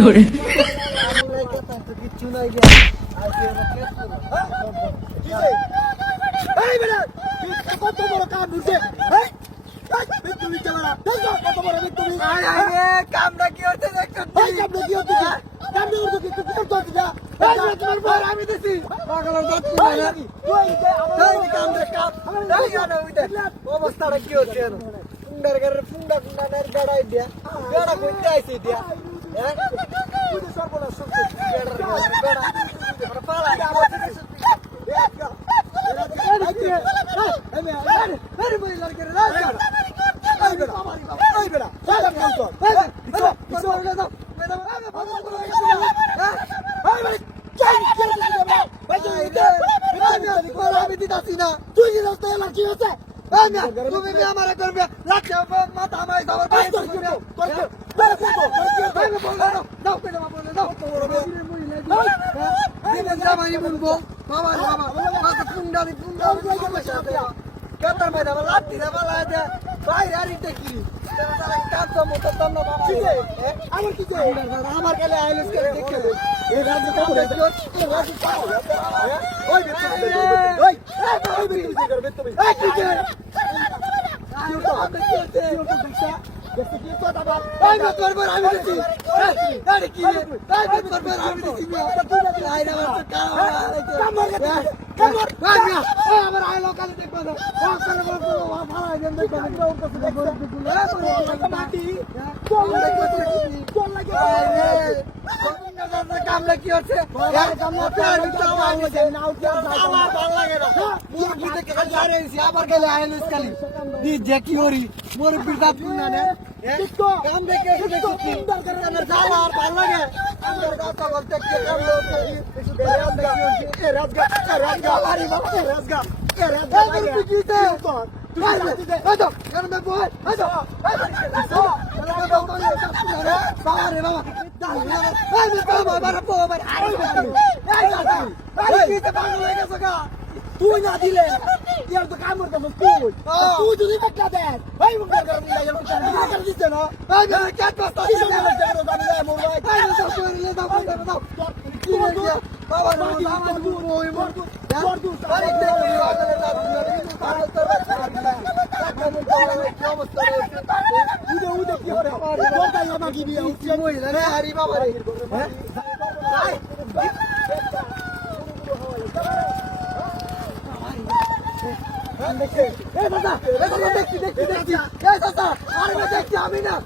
করে কিচ্ছু নাই গে এই বেটা কত বড় কাম ঢুকে তুমি চালা কত বড় তুমি কামটা কি হচ্ছে দেখছো কামটা কি হচ্ছে কামটা উঠো কি তুই করতে যা তোমার পর আমি দিছি পাগলের দাঁত তুই নাকি তুই কামটা কাম এই গানা উইটা অবস্থাটা কি হচ্ছে ফুন্ডার গারে ফুন্ডা নের বেড়াই দিয়া বেড়া কইতে আইছি দিয়া হ্যাঁ তুই তো সর্বনাশ শুনছিস বেড়া বেড়া পালা আমার গেলে আইলেস করে দেখে এই রাজ্য করবে ওই ওই করবে তুমি এই কি করে কি তো আপনি কি হচ্ছে কি তো দাদা এই না করবে আমি দিছি আরে কি এই করবে আমি দিছি তুই না আইরা কামর আমার আই লোকাল দেখো না ওখানে বলবো ভাড়া দেন দেখো আমরা ওর কাছে দেখো মাটি চল লাগে কামলা কি হচ্ছে আমার ভালো লাগে না মুরগি থেকে যারে আবার গেলে আইলিস খালি দি যে কি হরি মুরগি দাঁত না নে কাম দেখে দেখো সুন্দর করে না জানা আর ভালো লাগে আমার দাঁত বলতে কি কাম লোক রাজগা বাড়ি বাবা রাজগা কি তে তুই না দিলে তো কাম করতাম তুই যদি টাকা দেন দিচ্ছে না আমি না